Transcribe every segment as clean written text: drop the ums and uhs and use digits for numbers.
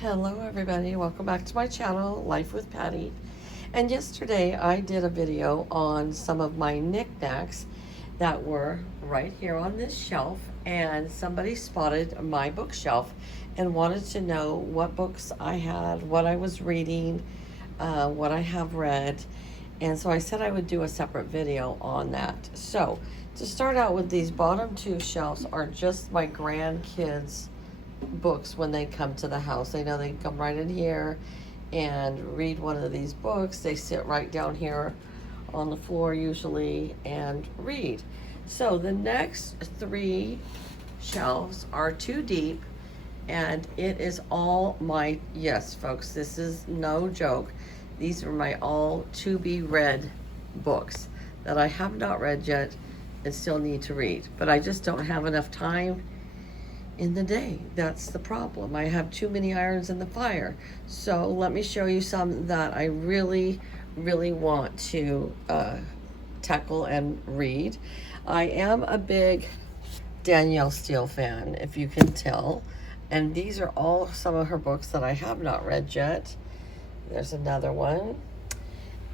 Hello everybody, welcome back to my channel, Life with Patty. And yesterday I did a video on some of my knickknacks that were right here on this shelf, and somebody spotted my bookshelf and wanted to know what books I had, what I was reading, what I have read. And so I said I would do a separate video on that. So to start out with, these bottom two shelves are just my grandkids' books when they come to the house. They know they can come right in here and read one of these books. They sit right down here on the floor usually and read. So the next three shelves are too deep, and it is all my, yes folks, this is no joke, these are my all to be read books that I have not read yet and still need to read, but I just don't have enough time in the day. That's the problem. I have too many irons in the fire. So let me show you some that I really want to tackle and read. I am a big Danielle Steel fan, if you can tell, and these are all some of her books that I have not read yet. There's another one,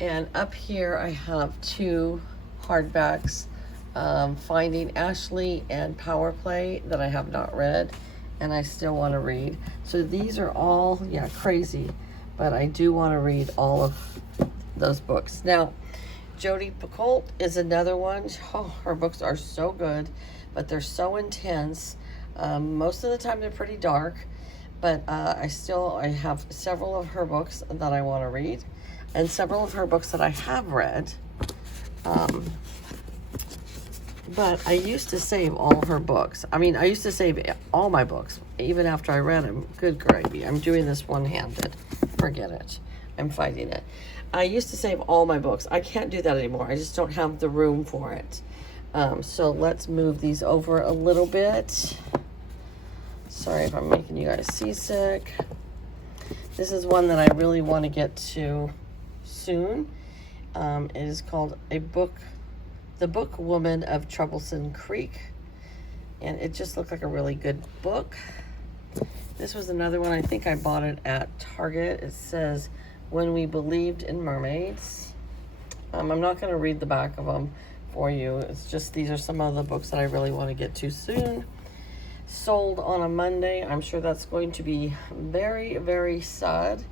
and up here I have two hardbacks, Finding Ashley and Power Play, that I have not read and I still want to read. So these are all, yeah, crazy, but I do want to read all of those books. Now, Jody Colt is another one. Oh, her books are so good, but they're so intense. Most of the time they're pretty dark, but I have several of her books that I want to read, and several of her books that I have read. But I used to save all her books. I mean, I used to save all my books, even after I read them. Good gravy. I'm doing this one-handed. Forget it. I'm fighting it. I used to save all my books. I can't do that anymore. I just don't have the room for it. So let's move these over a little bit. Sorry if I'm making you guys seasick. This is one that I really want to get to soon. It is called The Book Woman of Troublesome Creek, and it just looked like a really good book. This was another one. I think I bought it at Target. It says When We Believed in Mermaids. I'm not going to read the back of them for you. It's just, these are some of the books that I really want to get to soon. Sold on a Monday. I'm sure that's going to be very sad,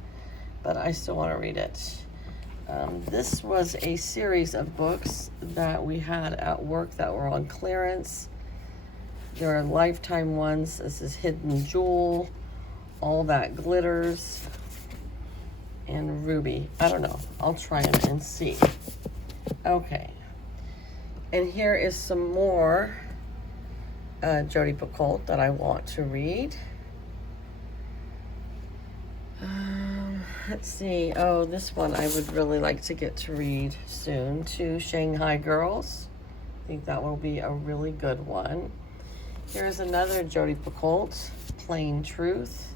but I still want to read it. This was a series of books that we had at work that were on clearance. There are Lifetime ones. This is Hidden Jewel, All That Glitters, and Ruby. I don't know. I'll try them and see. Okay. And here is some more Jody Colt that I want to read. Let's see. Oh, this one I would really like to get to read soon too. Shanghai Girls. I think that will be a really good one. Here's another Jody Colt, Plain Truth,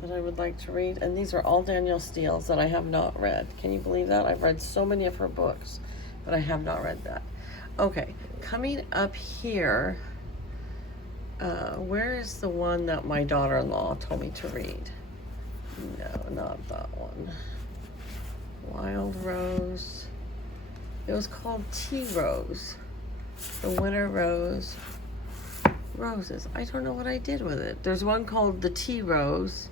that I would like to read. And these are all Danielle Steel's that I have not read. Can you believe that? I've read so many of her books, but I have not read that. Okay, coming up here, where is the one that my daughter-in-law told me to read? No, not that one. Wild Rose. It was called Tea Rose. The Winter Rose. Roses. I don't know what I did with it. There's one called The Tea Rose,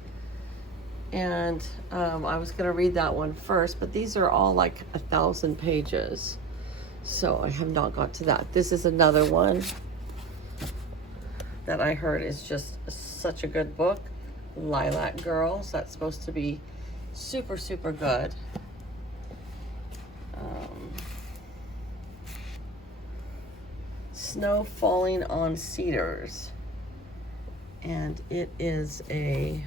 and I was going to read that one first, but these are all like 1,000 pages, so I have not got to that. This is another one that I heard is just such a good book. Lilac Girls. That's supposed to be super good. Snow Falling on Cedars, and it is a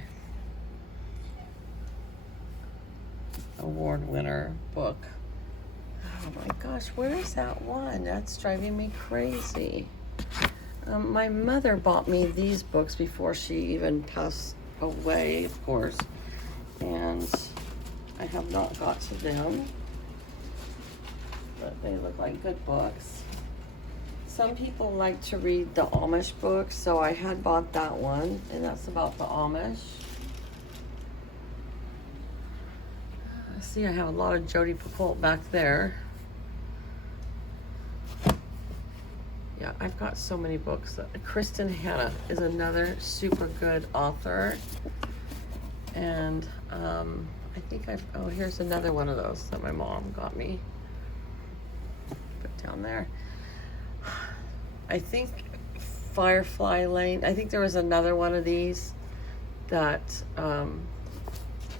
award winner book. Oh my gosh, where is that one? That's driving me crazy. My mother bought me these books before she even passed away, of course, and I have not got to them, but they look like good books. Some people like to read the Amish books, so I had bought that one, and that's about the Amish. See, I have a lot of Jody Colt back there. Yeah, I've got so many books. Kristen Hanna is another super good author. And I think oh, here's another one of those that my mom got me. Put down there. I think Firefly Lane. I think there was another one of these that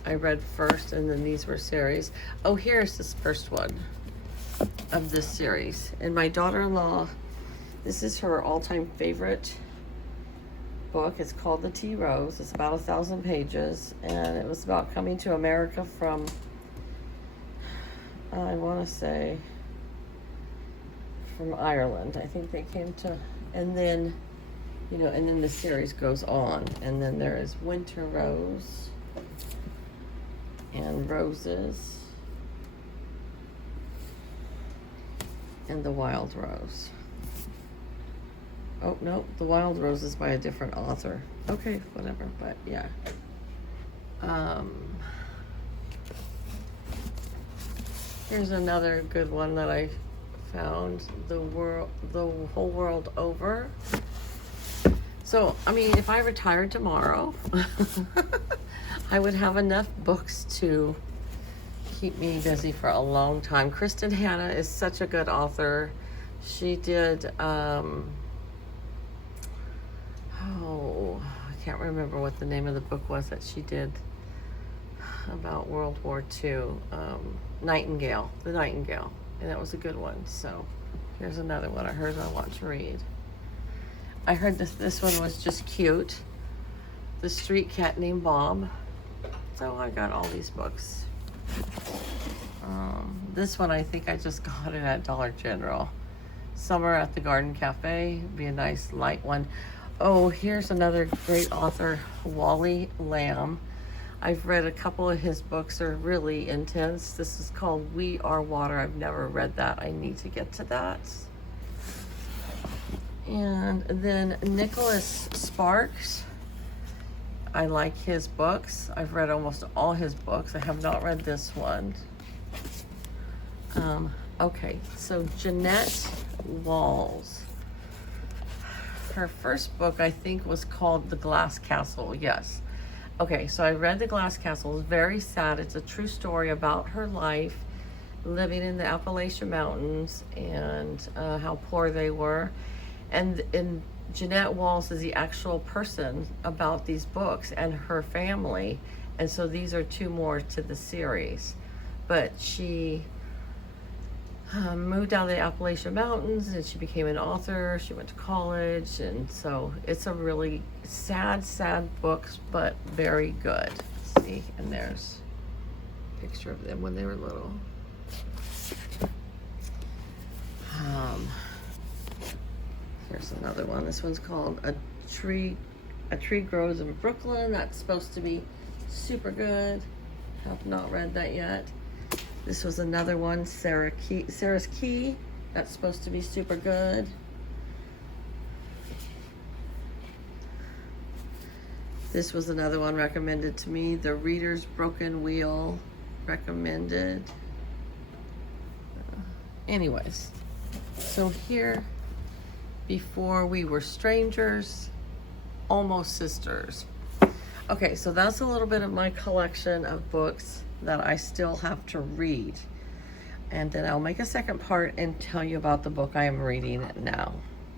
I read first, and then these were series. Oh, here's this first one of this series. And my daughter-in-law, this is her all-time favorite book. It's called The Tea Rose. It's about 1,000 pages, and it was about coming to America from, I want to say, from Ireland. I think they came to, and then, you know, and then the series goes on. And then there is Winter Rose and Roses and The Wild Rose. Oh, no, The Wild Rose is by a different author. Okay, whatever, but yeah. Here's another good one that I found, The Whole World Over. So, I mean, if I retired tomorrow, I would have enough books to keep me busy for a long time. Kristen Hanna is such a good author. She did, oh, I can't remember what the name of the book was that she did about World War II. Nightingale, The Nightingale. And that was a good one. So here's another one of hers I want to read. I heard this one was just cute. The Street Cat Named Bob. So I got all these books. This one, I think I just got it at Dollar General. Summer at the Garden Cafe. Be a nice light one. Oh, here's another great author, Wally Lamb. I've read a couple of his books. They're really intense. This is called We Are Water. I've never read that. I need to get to that. And then Nicholas Sparks. I like his books. I've read almost all his books. I have not read this one. Okay, so Jeanette Walls. Her first book, I think, was called The Glass Castle. Yes. Okay, so I read The Glass Castle. It's very sad. It's a true story about her life living in the Appalachian Mountains and how poor they were. And Jeanette Walls is the actual person about these books and her family. And so these are two more to the series. But she moved out of the Appalachian Mountains and she became an author. She went to college. And so it's a really sad, sad book, but very good. See, and there's a picture of them when they were little. Here's another one. This one's called A Tree Grows in Brooklyn. That's supposed to be super good. Have not read that yet. This was another one, Sarah's Key. That's supposed to be super good. This was another one recommended to me, The Reader's Broken Wheel, recommended. Anyways, so here, Before We Were Strangers, Almost Sisters. Okay, so that's a little bit of my collection of books that I still have to read. And then I'll make a second part and tell you about the book I am reading now.